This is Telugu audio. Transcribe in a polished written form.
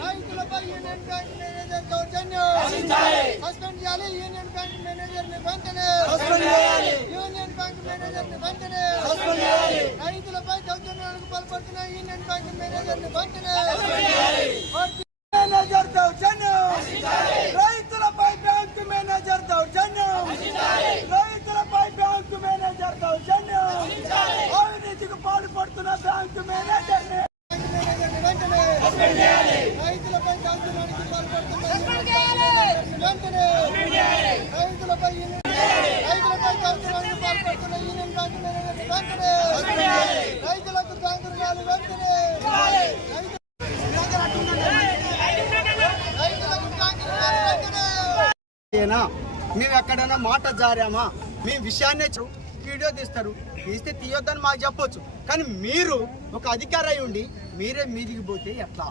రైతులపై యూనియన్ బ్యాంక్ మేనేజర్ దౌర్జన్యం సస్పెండ్ చేయాలి. యూనియన్ బ్యాంక్ మేనేజర్ ని వెంటనే యూనియన్ బ్యాంక్ మేనేజర్ ని వెంటనే రైతులపై దౌర్జన్యాలకు పాల్పడుతున్న యూనియన్ బ్యాంక్ మేనేజర్ ని వెంటనే మేనేజర్ దౌర్జన్యం రైతులపై బ్యాంక్ మేనేజర్ దౌర్జన్యం రైతులపై బ్యాంక్ మేనేజర్ దౌర్జన్యం అవినీతికి పాల్పడుతున్న బ్యాంక్ మేనేజర్ ని వెంటనే రైతులపై దౌర్జన్యానికి పాల్పడుతున్న వెంటనే రైతులపై దౌర్జన్యానికి పాల్పడుతున్న యూనియన్ బ్యాంక్ మేనేజర్ వెంటనే రైతులకు బ్యాంకు రుణాలు వెంటనే మేము ఎక్కడైనా మాట జారామా మీ విషయాన్నే వీడియో తీస్తారు, తీస్తే తీయొద్దని మాకు చెప్పొచ్చు. కానీ మీరు ఒక అధికారి అయి ఉండి మీరే మీదికి పోతే ఎట్లా?